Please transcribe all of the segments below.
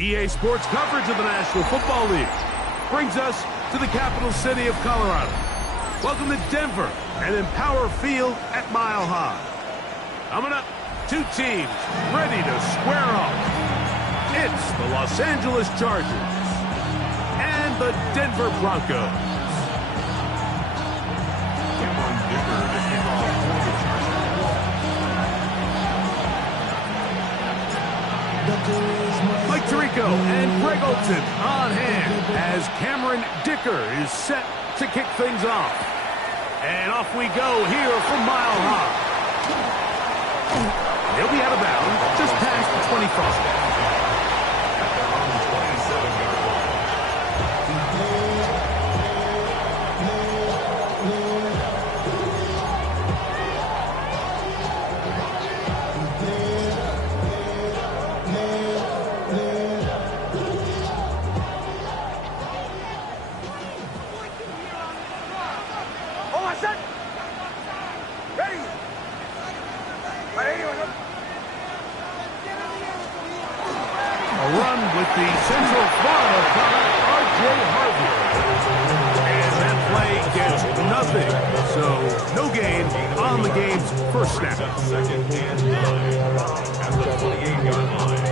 EA Sports coverage of the National Football League brings us to the capital city of Colorado. Welcome to Denver and Empower Field at Mile High. Coming up, two teams ready to square off. It's the Los Angeles Chargers and the Denver Broncos. Mike Tirico and Greg Olsen on hand as Cameron Dicker is set to kick things off. And off we go here from Mile High. He'll be out of bounds just past the 25. The Central Florida product, R.J. Harvey. And that play gets nothing. So no gain on the game's first snap. Second and 9 at the 28-yard line.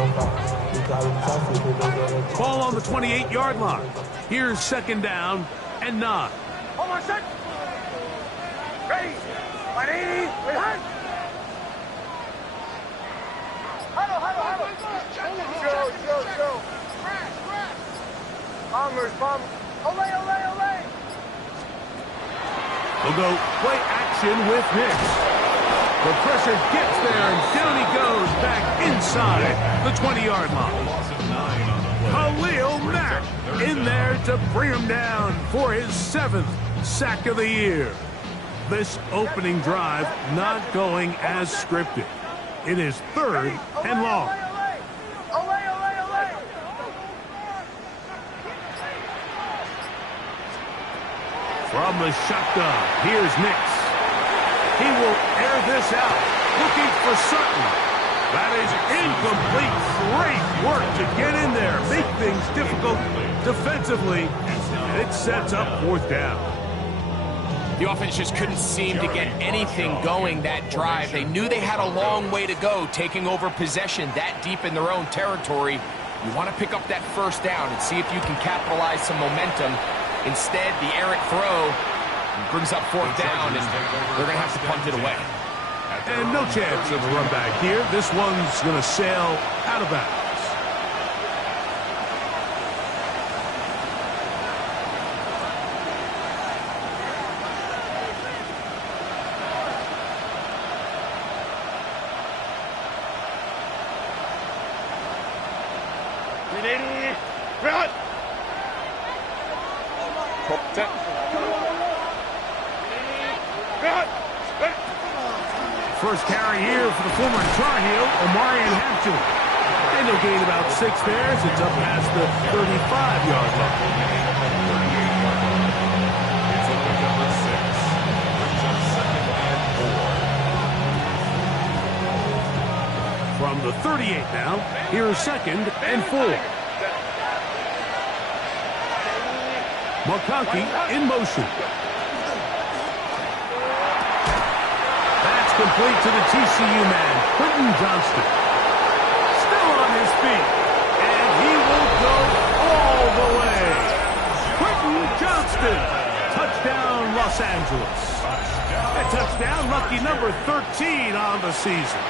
Ball on the 28-yard line. Here's second down and 9. Hold on, set. Ready. 180. Behind. Show. Bombers. Olay. We'll go play action with Hicks. The pressure gets there, and down he goes back inside the 20-yard line. Khalil Mack in there to bring him down for his 7th sack of the year. This opening drive not going as scripted. It is 3rd and long. From the shotgun, here's Nix. He will air this out, looking for Sutton. That is incomplete. Great work to get in there, make things difficult defensively, and it sets up 4th down. The offense just couldn't seem to get anything going that drive. They knew they had a long way to go, taking over possession that deep in their own territory. You want to pick up that 1st down and see if you can capitalize some momentum. Instead, the errant throw brings up 4th down, and they're going to have to punt it away. And no chance of a run back here. This one's going to sail out of bounds. First carry here for the former Tar Heel, Omarion Hampton. And they'll gain about 6 there as it's up past the 35-yard line. It's up with number 6. Brings up 2nd and 4. From the 38 now, here's 2nd and 4. McConkey in motion. Complete to the TCU man, Quentin Johnston. Still on his feet, and he will go all the way. Quentin Johnston, touchdown Los Angeles. A touchdown, lucky number 13 on the season.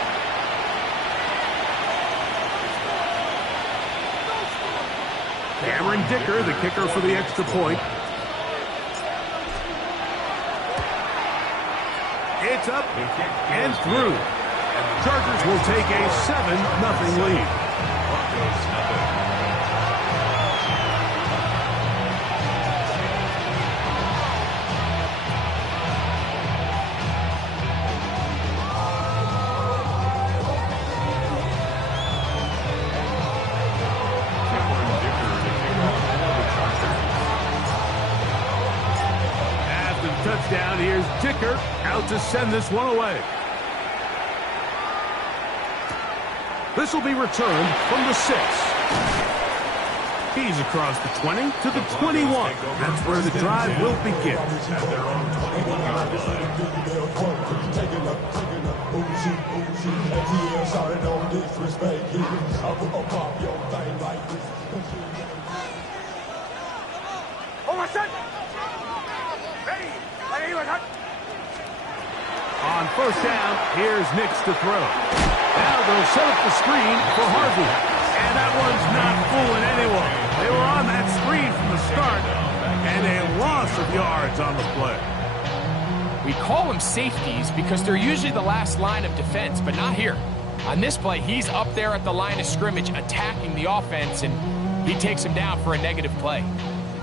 Cameron Dicker, the kicker for the extra point. It's up and through. And the Chargers will take a 7-0 lead. Touchdown, here's Dicker out to send this one away. This will be returned from the 6. He's across the 20 to the 21. That's where the drive will begin. On first down, here's Nix to throw. Now they'll set up the screen for Harvey. And that one's not fooling anyone. They were on that screen from the start, and a loss of yards on the play. We call them safeties because they're usually the last line of defense, but not here. On this play, he's up there at the line of scrimmage attacking the offense, and he takes him down for a negative play.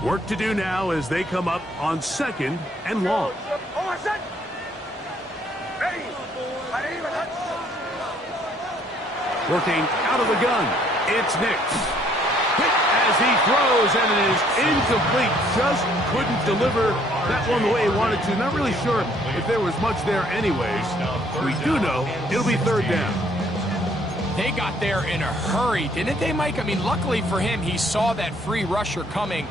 Work to do now as they come up on 2nd and long. Working out of the gun, it's Nix. Hit as he throws, and it is incomplete. Just couldn't deliver that one the way he wanted to. Not really sure if there was much there anyways. We do know it'll be 3rd down. They got there in a hurry, didn't they, Mike? I mean, luckily for him, he saw that free rusher coming,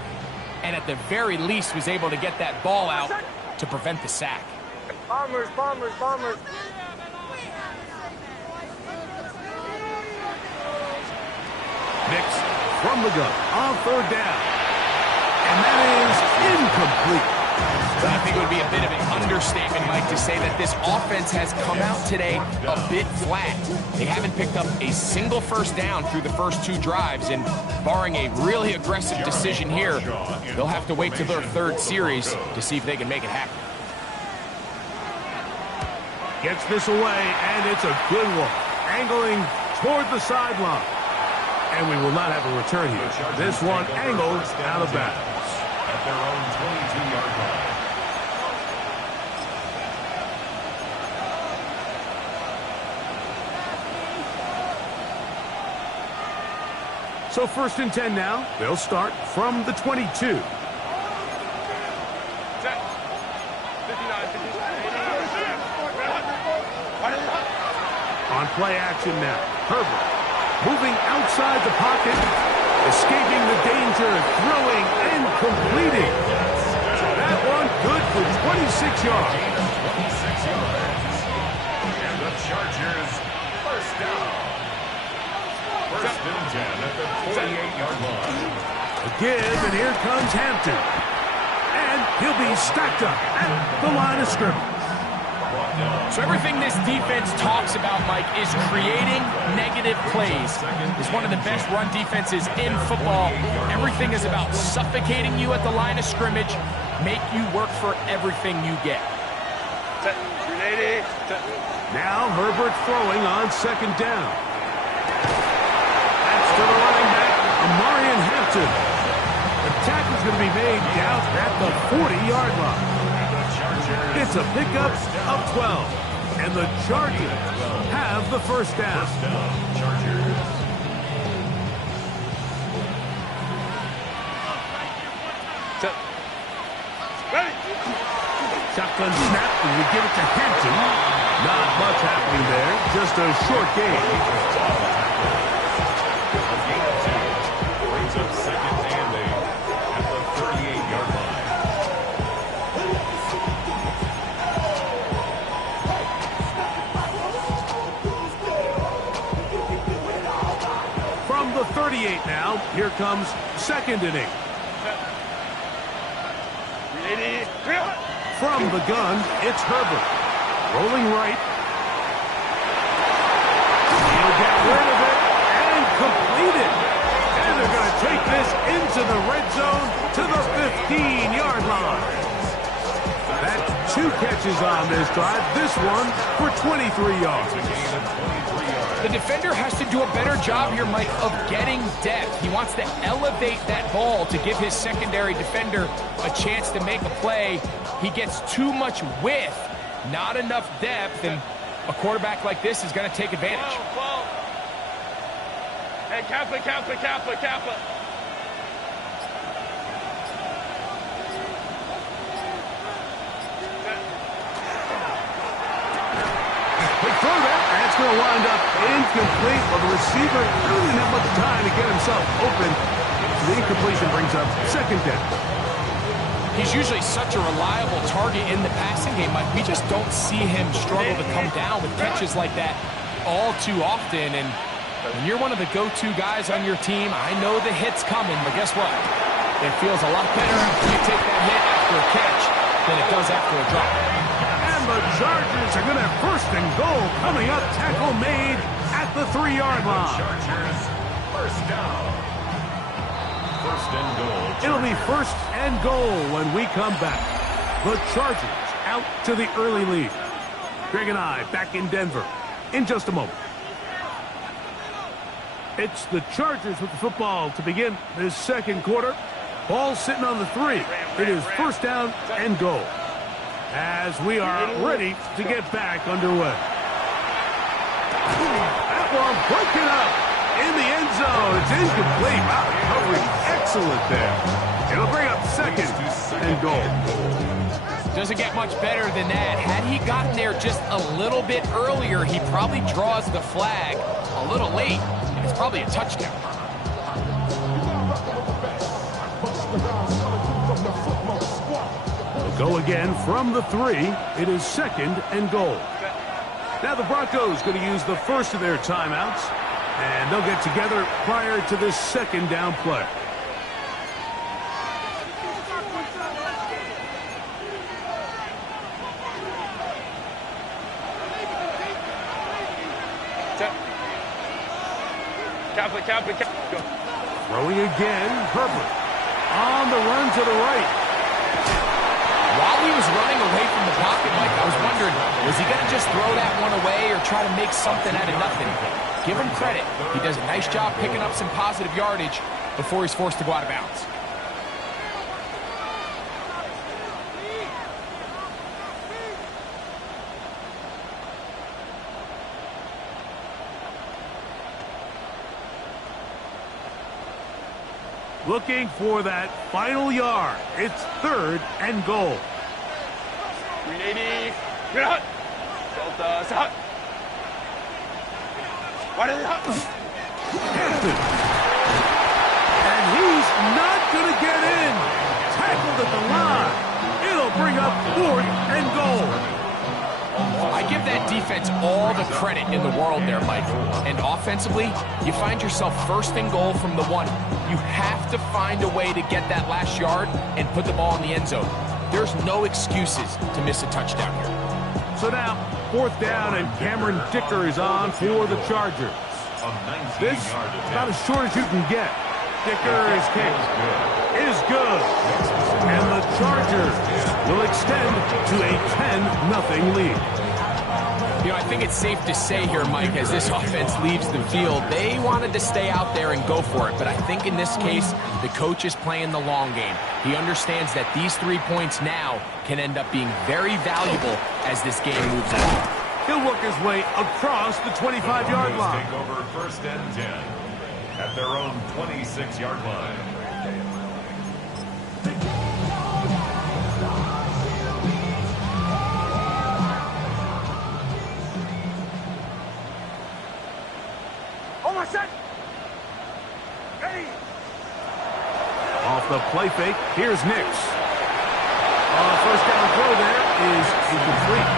and at the very least was able to get that ball out to prevent the sack. Bombers, bombers, bombers. Nix from the gun on 3rd down. And that is incomplete. I think it would be a bit of an understatement, Mike, to say that this offense has come out today a bit flat. They haven't picked up a single first down through the first 2 drives, and barring a really aggressive decision here, they'll have to wait to their 3rd series to see if they can make it happen. Gets this away, and it's a good one. Angling toward the sideline. And we will not have a return here. This one angled out of bounds. At their own 22-yard line. So 1st and 10 now. They'll start from the 22. On play action now. Herbert moving outside the pocket, escaping the danger, throwing and completing. That one good for 26 yards. And the Chargers first down. 1st and 10 at the 48-yard line. A give, and here comes Hampton. And he'll be stacked up at the line of scrimmage. So everything this defense talks about, Mike, is creating negative plays. It's one of the best run defenses in football. Everything is about suffocating you at the line of scrimmage, make you work for everything you get. Now Herbert throwing on 2nd down. That's to the running back, Amarian Hampton. The tackle's going to be made down at the 40-yard line. It's a pickup of 12, and the Chargers have the first down. Shotgun snap, and we give it to Hampton. Not much happening there, just a short game. Brings up 2nd and 8 at the 38-yard line. From the 38 now, here comes 2nd and 8. From the gun, it's Herbert. Rolling right. He'll get rid of it and complete it. And they're going to take this into the red zone to the 15-yard line. That's 2 catches on this drive. This one for 23 yards. The defender has to do a better job here, Mike, of getting depth. He wants to elevate that ball to give his secondary defender a chance to make a play. He gets too much width, not enough depth, and a quarterback like this is going to take advantage. Hey, Kappa. Quick throw there. That's going to wind up incomplete. Well, the receiver really didn't have much time to get himself open. The incompletion brings up second down. He's usually such a reliable target in the passing game, Mike. We just don't see him struggle to come down with catches like that all too often. And when you're one of the go-to guys on your team, I know the hit's coming, but guess what? It feels a lot better when you take that hit after a catch than it does after a drop. And the Chargers are going to have first and goal coming up. Tackle made at the 3-yard line. Chargers, first down. First and goal. It'll be first and goal when we come back. The Chargers out to the early lead. Greg and I back in Denver in just a moment. It's the Chargers with the football to begin this second quarter. Ball sitting on the 3. It is first down and goal as we are ready to get back underway. That one broken up in the end zone. It's incomplete. Wow, recovery excellent there. It'll bring up second and goal. Doesn't get much better than that. Had he gotten there just a little bit earlier, he probably draws the flag a little late, and it's probably a touchdown. We'll go again from the 3. It is second and goal. Now the Broncos going to use the first of their timeouts, and they'll get together prior to this second down play. Throwing again, Herbert. On the run to the right. While he was running away from the pocket, Mike, I was wondering, was he going to just throw that one away or try to make something out of nothing? Give him credit. He does a nice job picking up some positive yardage before he's forced to go out of bounds. Looking for that final yard. It's third and goal. 380. Good hut. Delta hut. What is it? Hampton. And he's not going to get in. Tackled at the line. It'll bring up fourth and goal. I give that defense all the credit in the world there, Mike. And offensively, you find yourself first and goal from the 1. You have to find a way to get that last yard and put the ball in the end zone. There's no excuses to miss a touchdown here. So now, fourth down, and Cameron Dicker is on for the Chargers. This is about as short as you can get. Dicker is kicked. Is good. And the Chargers will extend to a 10-0 lead. You know, I think it's safe to say here, Mike, as this offense leaves the field, they wanted to stay out there and go for it. But I think in this case, the coach is playing the long game. He understands that these 3 points now can end up being very valuable as this game moves along. He'll work his way across the 25-yard line. Take over first and 10 at their own 26-yard line. Off the play fake, here's Nix. First down throw there is incomplete.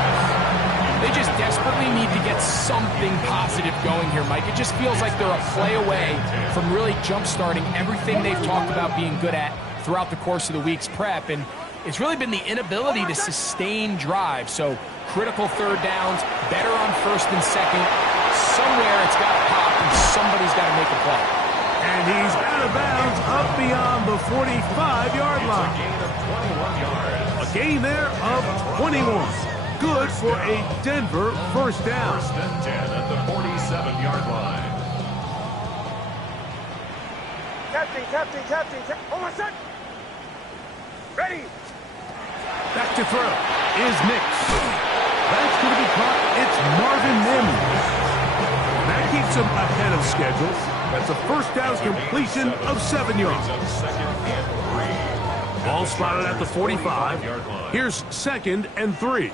They just desperately need to get something positive going here, Mike. It just feels like they're a play away from really jump-starting everything they've talked about being good at throughout the course of the week's prep. And it's really been the inability to sustain drive. So critical third downs, better on first and second. Somewhere it's got to pop, and somebody's got to make a play. And he's out of bounds up beyond the 45-yard line. A gain there of 21. Good for a Denver first down. First and 10 at the 47-yard line. Captain. Oh, my son. Ready. Back to throw is Nix. That's going to be caught. It's Marvin Mims. That keeps him ahead of schedule. That's a first down completion of 7 yards. Ball spotted at the 45. Here's second and 3.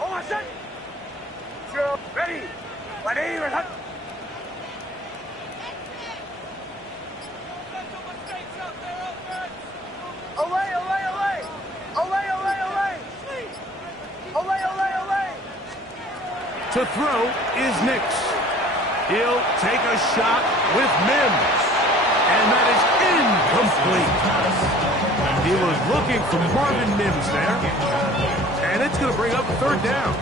Oh, my son. Ready. To throw is Nix. He'll take a shot with Mims. And that is incomplete. He was looking for Marvin Mims there. And it's going to bring up third down.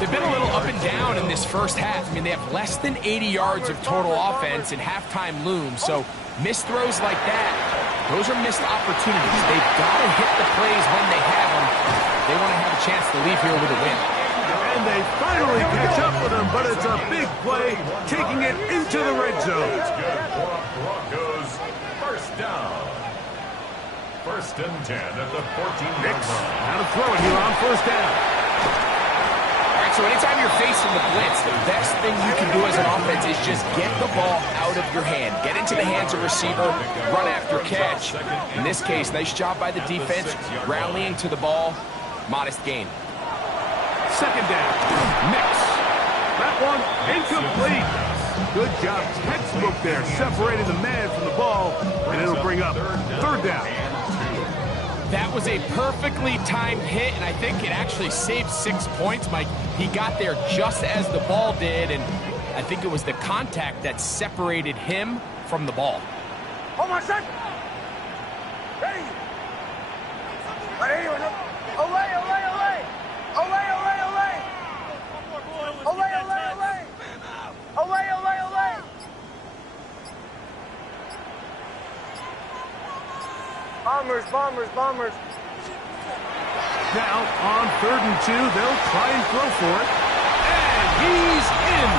They've been a little up and down in this first half. I mean, they have less than 80 yards of total offense and halftime looms. So missed throws like that, those are missed opportunities. They've got to hit the plays when they have them. They want to have a chance to leave here with a win. And they finally catch up with him, but it's a big play, taking it into the red zone. Broncos first down. First and 10 at the 14-yard line. Now to throw it here on first down. All right, so anytime you're facing the blitz, the best thing you can do as an offense is just get the ball out of your hand. Get into the hands of receiver, run after catch. In this case, nice job by the defense, rallying to the ball, modest gain. Second down. Nix. That one incomplete. Good job. Textbook there. Separating the man from the ball. And it'll bring up third down. That was a perfectly timed hit, and I think it actually saved 6 points, Mike. He got there just as the ball did, and I think it was the contact that separated him from the ball. Hold on, son. Ready. Ready. Away, away, away. Away, away, away. Away, away, away. Away, away, away. Bombers, bombers, bombers. Now, on 3rd and 2, they'll try and throw for it. And he's in.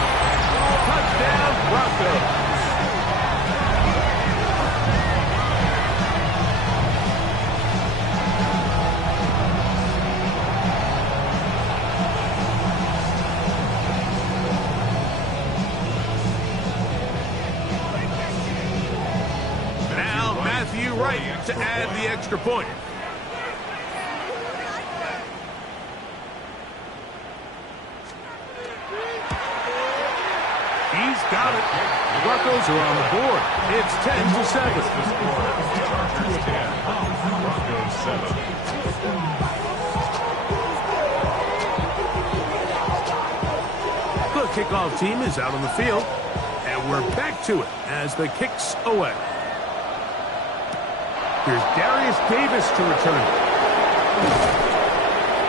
Touchdown, Broncos. Now, Matthew Wright to add the extra point. He's got it. The Broncos are on the board. It's 10-7. Chargers 10, Broncos 7. The kickoff team is out on the field, and we're back to it as the kick's away. Here's Darius Davis to return.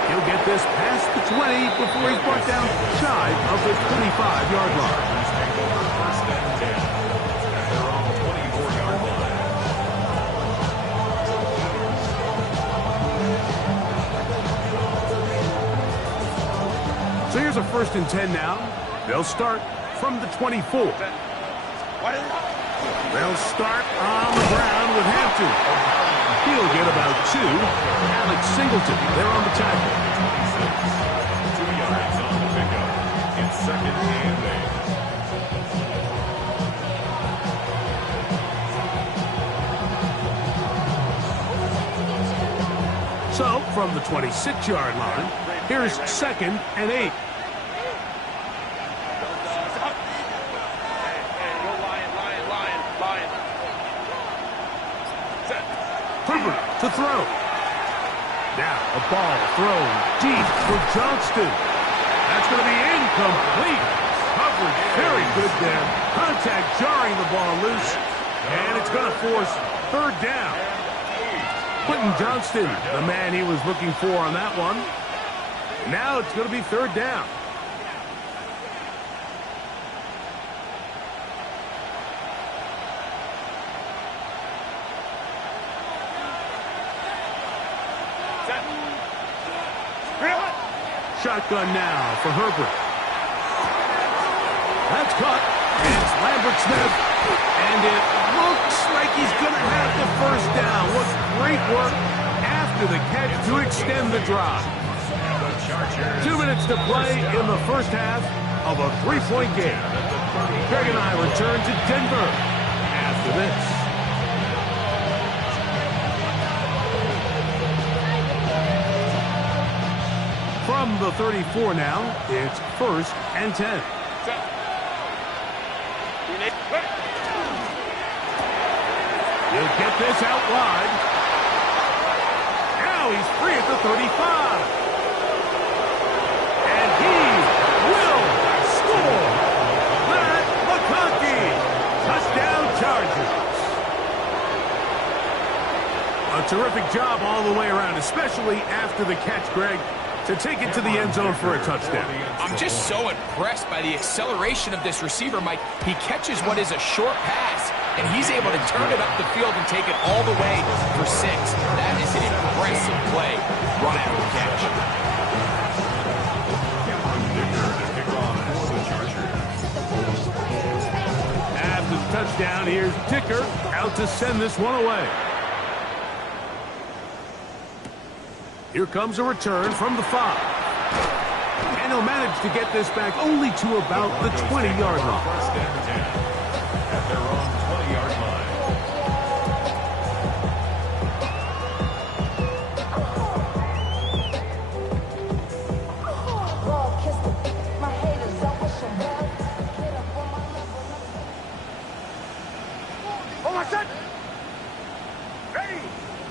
He'll get this past the 20 before he's brought down shy of the 25-yard line. First and 10 at their own 24-yard line. So here's a 1st and 10 now. They'll start from the 24. They'll start on the ground with Hampton. He'll get about 2. Alex Singleton, they're on the tackle. 2 yards on the pickup. It's 2nd and 8. So, from the 26-yard line, here's 2nd and 8. Herbert to throw. Now a ball thrown deep for Johnston. That's going to be incomplete. Coverage very good there. Contact jarring the ball loose. And it's going to force third down. Quentin Johnston, the man he was looking for on that one. Now it's going to be third down. Shotgun now for Herbert. That's caught. And it's Lambert Smith. And it looks like he's going to have the first down. What great work after the catch to extend the drive. 2 minutes to play in the first half of a 3-point game. Greg and I return to Denver after this. From the 34 now, it's 1st and 10. He'll get this out wide. Now he's free at the 35. And he A terrific job all the way around, especially after the catch, Greg, to take it to the end zone for a touchdown. I'm just so impressed by the acceleration of this receiver, Mike. He catches what is a short pass, and he's able to turn it up the field and take it all the way for 6. That is an impressive play run after catch. After the touchdown, here's Dicker out to send this one away. Here comes a return from the 5. And he'll manage to get this back only to about the 20-yard line. First and 10 at their own 20-yard line. Oh, my son! Ready!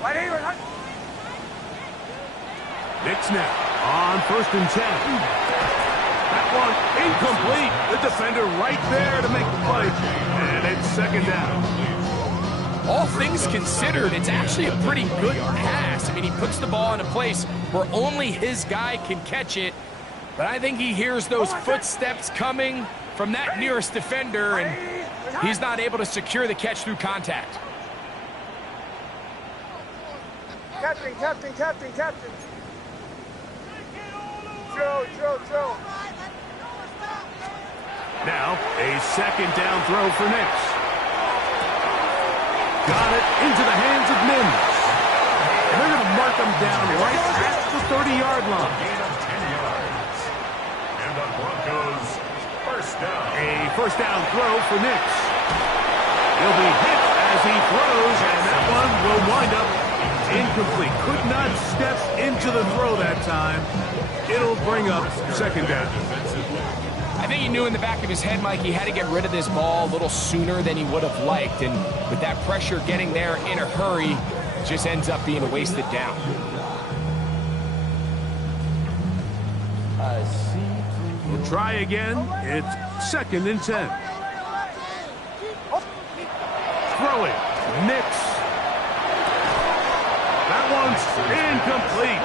Right here, right. Knicks now on 1st and 10. That one incomplete. The defender right there to make the play. And it's 2nd down. All things considered, it's actually a pretty good pass. I mean, he puts the ball in a place where only his guy can catch it. But I think he hears those footsteps coming from that nearest defender, and he's not able to secure the catch through contact. Captain, captain, captain, captain. Throw. Now, a 2nd down throw for Knicks. Got it into the hands of Mims. And they're going to mark him down right at the 30-yard line. Gain of 10 yards. And the Broncos first down. A 1st down throw for Knicks. He'll be hit as he throws, and that one will wind up incomplete. Could not step into the throw that time. It'll bring up 2nd down. I think he knew in the back of his head, Mike, he had to get rid of this ball a little sooner than he would have liked. And with that pressure getting there in a hurry, just ends up being a wasted down. We'll try again. It's 2nd and 10. Throwing. Knicks. That one's incomplete.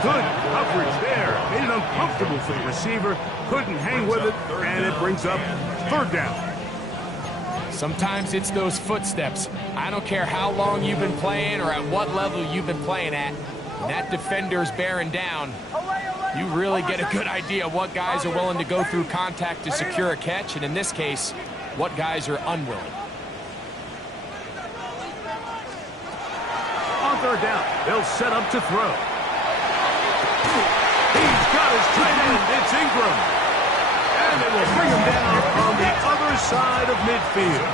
Good coverage there. Made it uncomfortable for the receiver. Couldn't hang with it, and it brings up 3rd down. Sometimes it's those footsteps. I don't care how long you've been playing or at what level you've been playing at. When that defender's bearing down, you really get a good idea of what guys are willing to go through contact to secure a catch, and in this case, what guys are unwilling. On 3rd down, they'll set up to throw. He's got his tight end. It's Ingram. And it will bring him down on the other side of midfield.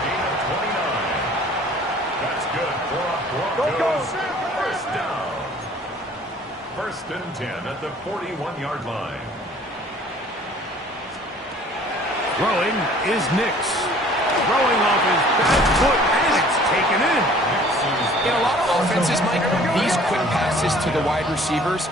That's good for a Broncos first down. 1st and 10 at the 41-yard line. Throwing is Knicks. Throwing off his back foot, and it's taken in. In a lot of offenses, Mike, these quick passes to the wide receivers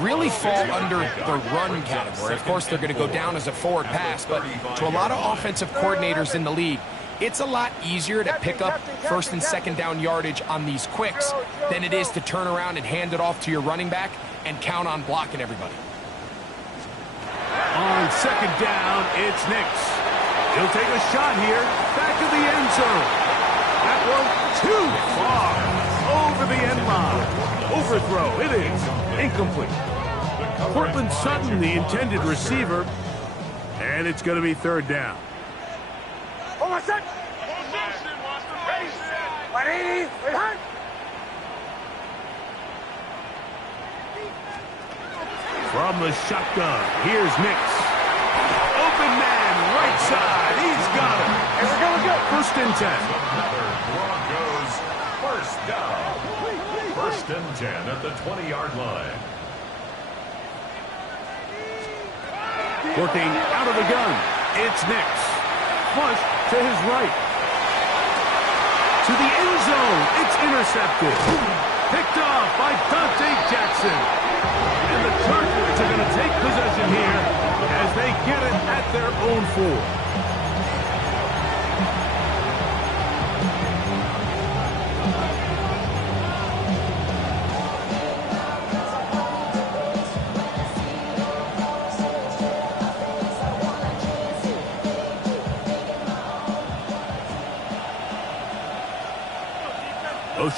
really fall under the run category. Of course, they're going to go down as a forward pass, but to a lot of offensive coordinators in the league, it's a lot easier to pick up 1st and 2nd down yardage on these quicks than it is to turn around and hand it off to your running back and count on blocking everybody. On 2nd down, it's Knicks. He'll take a shot here, back of the end zone. That one too far, over the end line. Overthrow, it is incomplete. Cortland Sutton, the intended receiver, and it's going to be 3rd down. Oh, my son! Ready? Right. From the shotgun, here's Knicks. Open man, right side, he's got him. Here we go. 1st and 10. Broncos first down. 1st and 10 at the 20-yard line. Working out of the gun, it's Knicks. Flush to his right. To the end zone, it's intercepted. Picked off by Dante Jackson. And the Chargers are going to take possession here as they get it at their own 4.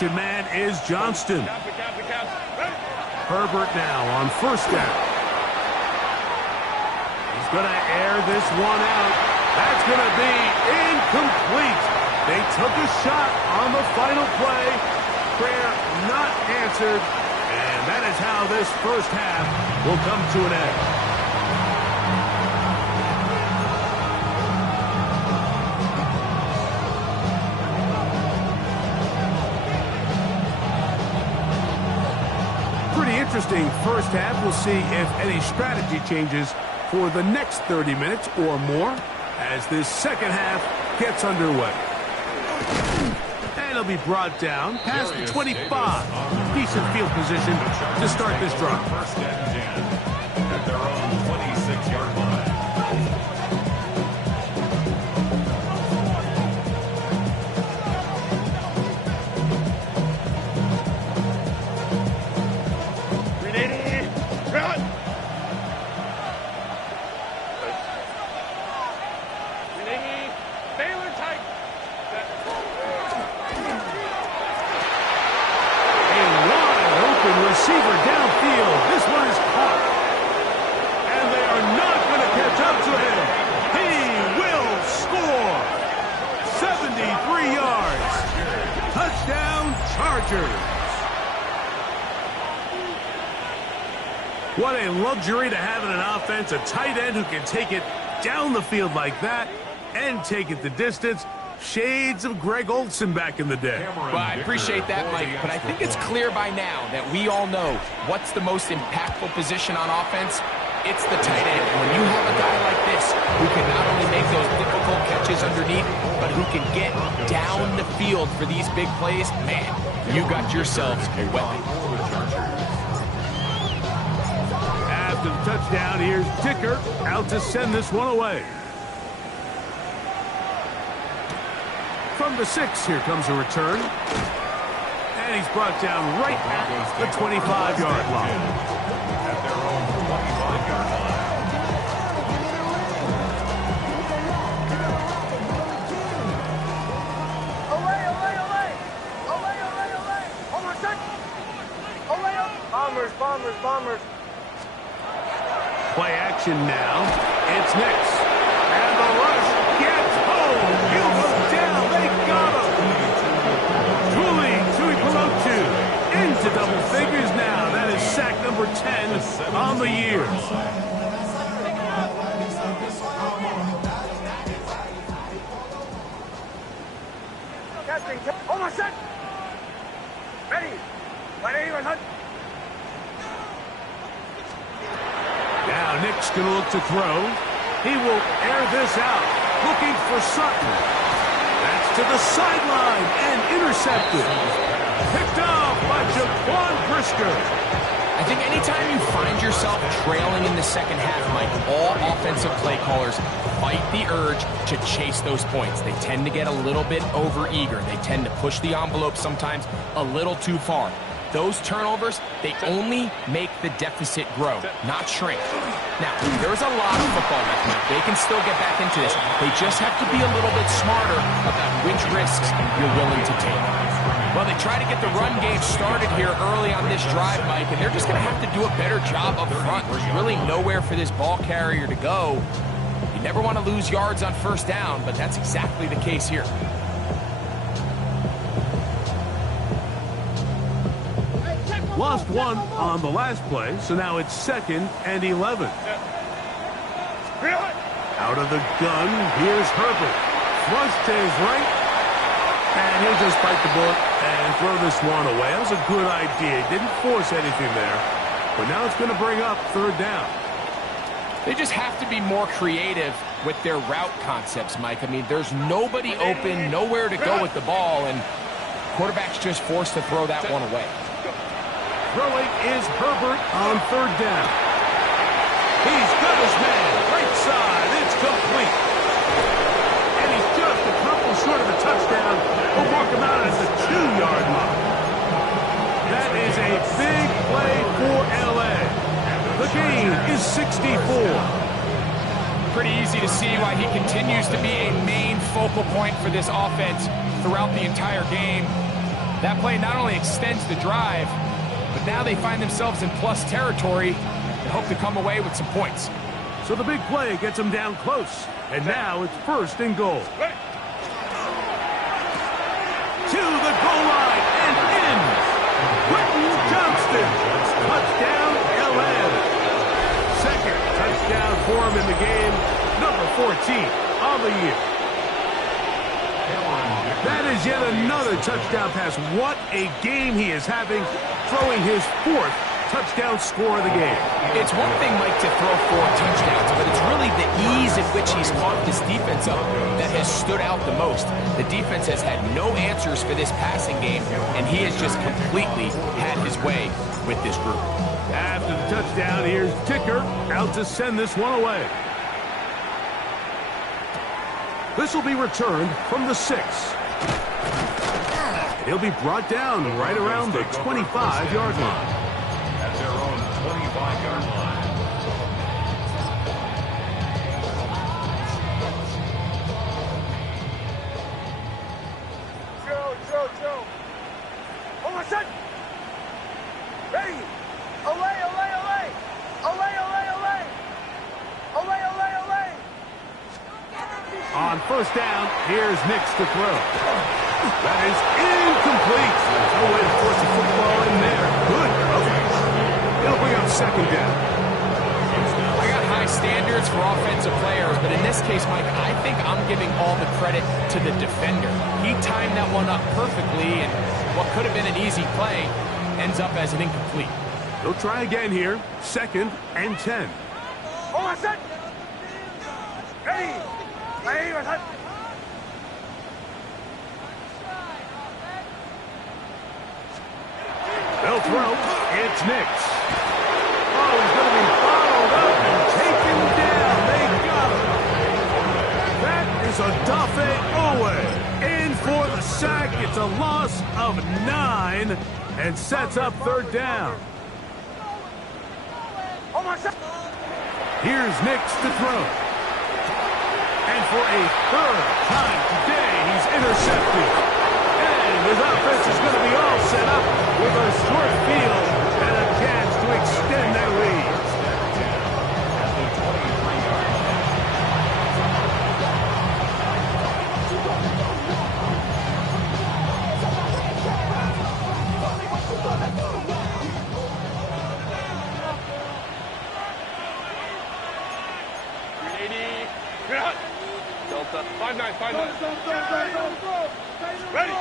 play-action man is Johnston. Herbert now on first down. He's going to air this one out. That's going to be incomplete. They took a shot on the final play. Prayer not answered. And that is how this first half will come to an end. Interesting first half. We'll see if any strategy changes for the next 30 minutes or more as this second half gets underway. And it'll be brought down past the 25. Decent field position to start this drive. First and 10 at their own 26-yard line. Receiver downfield. This one is caught. And they are not going to catch up to him. He will score. 73 yards. Touchdown, Chargers. What a luxury to have in an offense. A tight end who can take it down the field like that and take it the distance. Shades of Greg Olsen back in the day. Well, I appreciate that, Mike, but I think it's clear by now that we all know what's the most impactful position on offense. It's the tight end. When you have a guy like this who can not only make those difficult catches underneath, but who can get down the field for these big plays, man, you got yourselves a weapon. After the touchdown, here's Dicker out to send this one away. From the 6, here comes a return. And he's brought down right at the 25-yard line. At their own 25-yard line. Olay, olay, olay! Olay, olay, olay! Homer set! Olay, olay! Bombers, bombers, bombers. Play action now. It's next. And the rush gets home. He'll go down. They got him. Tuli Pelotu into double figures now. That is sack number 10 on the year. Casting. Homer set! Ready! Ready, run, hunt! Now Nick's going to look to throw. He will air this out, looking for Sutton. That's to the sideline and intercepted. Picked off by Jaquan Brisker. I think anytime you find yourself trailing in the second half, Mike, all offensive play callers fight the urge to chase those points. They tend to get a little bit overeager. They tend to push the envelope sometimes a little too far. Those turnovers, they only make the deficit grow, not shrink. Now, there's a lot of football left. They can still get back into this. They just have to be a little bit smarter about which risks you're willing to take. Well, they try to get the run game started here early on this drive, Mike, and they're just going to have to do a better job up front. There's really nowhere for this ball carrier to go. You never want to lose yards on first down, but that's exactly the case here. Lost one on the last play, so now it's 2nd and 11. Out of the gun, here's Herbert. Flush to his right, and he'll just bite the bullet and throw this one away. That was a good idea. Didn't force anything there, but now it's going to bring up 3rd down. They just have to be more creative with their route concepts, Mike. I mean, there's nobody open, nowhere to go with the ball, and quarterback's just forced to throw that one away. Throwing is Herbert on 3rd down. He's got his man. Right side. It's complete. And he's just a couple short of a touchdown. We'll mark him out at the 2-yard line. That is a big play for L.A. The gain is 64. Pretty easy to see why he continues to be a main focal point for this offense throughout the entire game. That play not only extends the drive, but now they find themselves in plus territory and hope to come away with some points. So the big play gets them down close. And now it's 1st and goal. To the goal line and in. Quentin Johnston. Touchdown, LN. Second touchdown for him in the game. Number 14 on the year. That is yet another touchdown pass. What a game he is having, throwing his 4th touchdown score of the game. It's one thing, Mike, to throw 4 touchdowns, but it's really the ease in which he's caught this defense up that has stood out the most. The defense has had no answers for this passing game, and he has just completely had his way with this group. After the touchdown, here's Dicker out to send this one away. This will be returned from the 6. He'll be brought down right around the 25-yard line. At their own 25-yard line. Joe. Hold on, son. Ready. Olay. On 1st down, here's Nix to throw. That is incomplete. No way to force the football in there. Good coverage. It'll bring up 2nd down. I got high standards for offensive players, but in this case, Mike, I think I'm giving all the credit to the defender. He timed that one up perfectly, and what could have been an easy play ends up as an incomplete. They'll try again here. 2nd and 10. Hold on, son. Ready. They'll throw. It's Nix. Oh, he's going to be followed up and taken down. They got him. That is Odafe Owe. In for the sack. It's a loss of 9 and sets up 3rd down. Here's Nix to throw. And for a 3rd time today, he's intercepted. And his offense is going to be all set up with a short field and a chance to extend their lead. Delta. 5-9. Ready.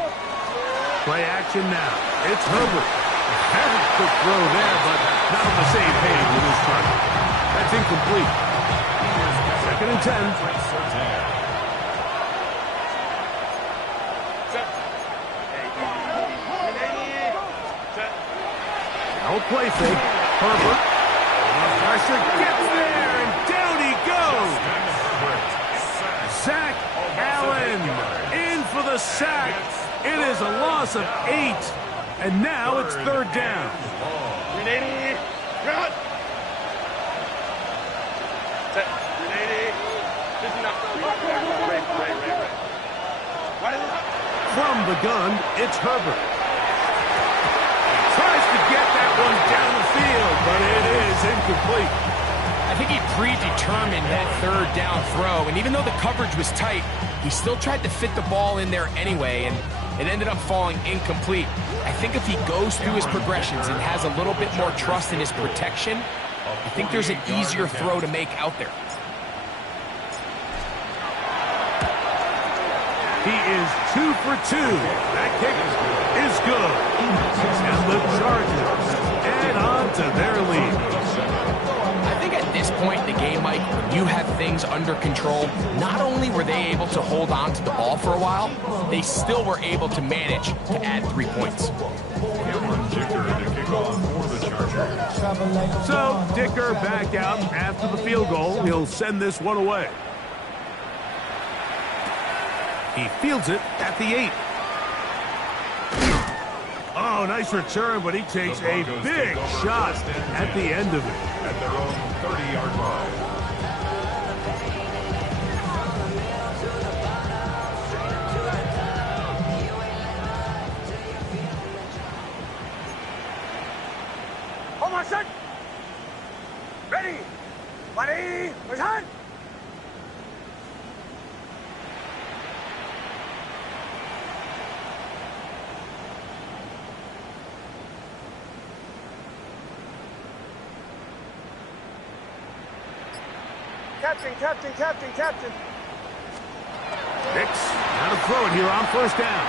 Play action now. It's Herbert. Very quick throw there, but not on the same page with his target. That's incomplete. 2nd and 10. Now play fake. Herbert. Pressure gets there, and down he goes. Zach Allen in for the sack. It is a loss of 8, and now it's 3rd down. From the gun, it's Herbert. Tries to get that one down the field, but it is incomplete. I think he predetermined that 3rd down throw, and even though the coverage was tight, he still tried to fit the ball in there anyway, and it ended up falling incomplete. I think if he goes through his progressions and has a little bit more trust in his protection, I think there's an easier throw to make out there. He is 2 for 2. That kick is good. And the Chargers add on to their lead. I think at this point in the game, Mike, when you have things under control, not only were they able to hold on to the ball for a while, they still were able to manage to add 3 points. So Dicker back out after the field goal. He'll send this one away. He fields it at the 8. Oh, nice return, but he takes a big shot at the end of it. At their own 30-yard line. on, set. Ready. Ready. Return. Captain. Hicks, now to throw it here on first down.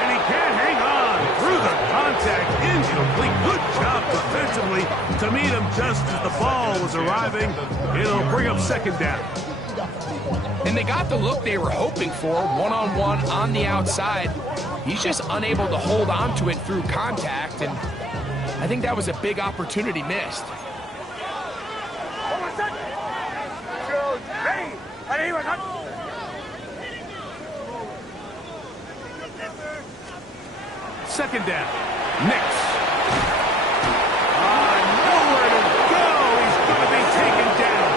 And he can't hang on through the contact. Incomplete. Good job defensively to meet him just as the ball was arriving. It'll bring up second down. And they got the look they were hoping for, one-on-one on the outside. He's just unable to hold on to it through contact, and I think that was a big opportunity missed. Second down. Nix. Nowhere to go. He's going to be taken down.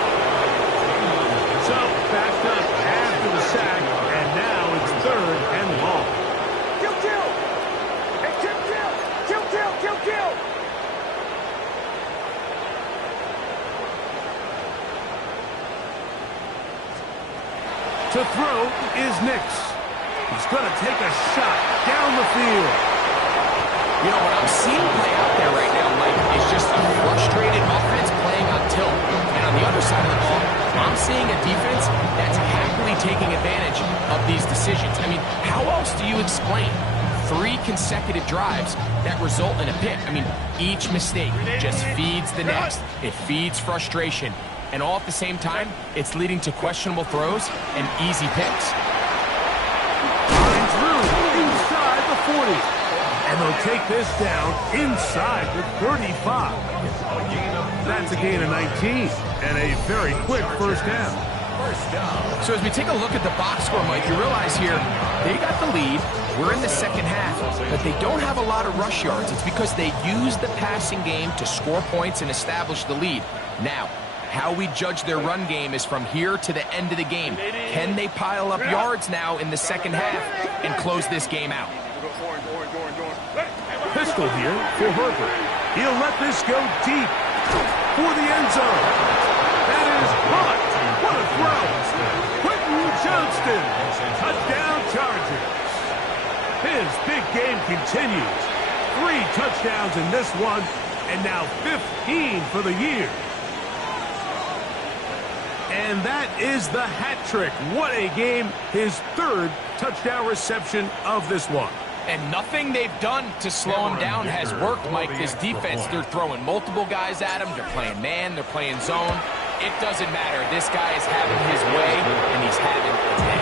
So, backed up after the sack, and now it's third and long. Kill. Hey, kill. To throw is Nix. He's going to take a shot down the field. You know, what I'm seeing play out there right now, Mike, is just a frustrated offense playing on tilt. And on the other side of the ball, I'm seeing a defense that's happily taking advantage of these decisions. I mean, how else do you explain 3 consecutive drives that result in a pick? I mean, each mistake just feeds the next. It feeds frustration. And all at the same time, it's leading to questionable throws and easy picks. Finds room inside the 40. And they'll take this down inside the 35. That's a gain of 19 and a very quick first down. So as we take a look at the box score, Mike, you realize here they got the lead. We're in the second half, but they don't have a lot of rush yards. It's because they use the passing game to score points and establish the lead. Now, how we judge their run game is from here to the end of the game. Can they pile up yards now in the second half and close this game out? Pistol here for Herbert. He'll let this go deep for the end zone. That is caught. What a throw. Quentin Johnston. Touchdown Chargers. His big game continues. 3 touchdowns in this one, and now 15 for the year. And that is the hat trick. What a game. His 3rd touchdown reception of this one. And nothing they've done to slow him down has worked, Mike. This defense, they're throwing multiple guys at him. They're playing man, they're playing zone. It doesn't matter. This guy is having his way, and he's having a day.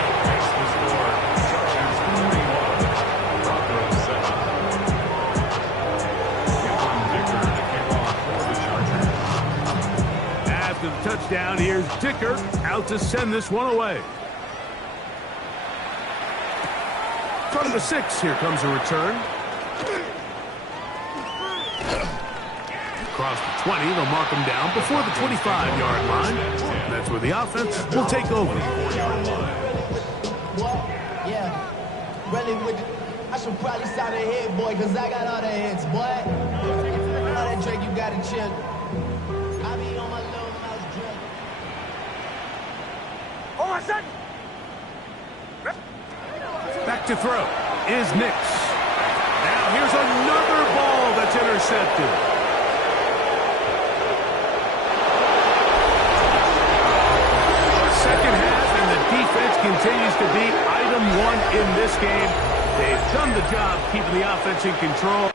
After the touchdown, here's Dicker out to send this one away. From number 6, here comes a return. Across the 20, they'll mark him down before the 25-yard line. That's where the offense will take over. Yeah, really I should probably start a hit, boy, because I got all the hits, boy. All that Drake, you got to chill. I be on my little mouse drink. Hold on, set. Back to throw is Nix. Now here's another ball that's intercepted. Second half, and the defense continues to be item 1 in this game. They've done the job keeping the offense in control.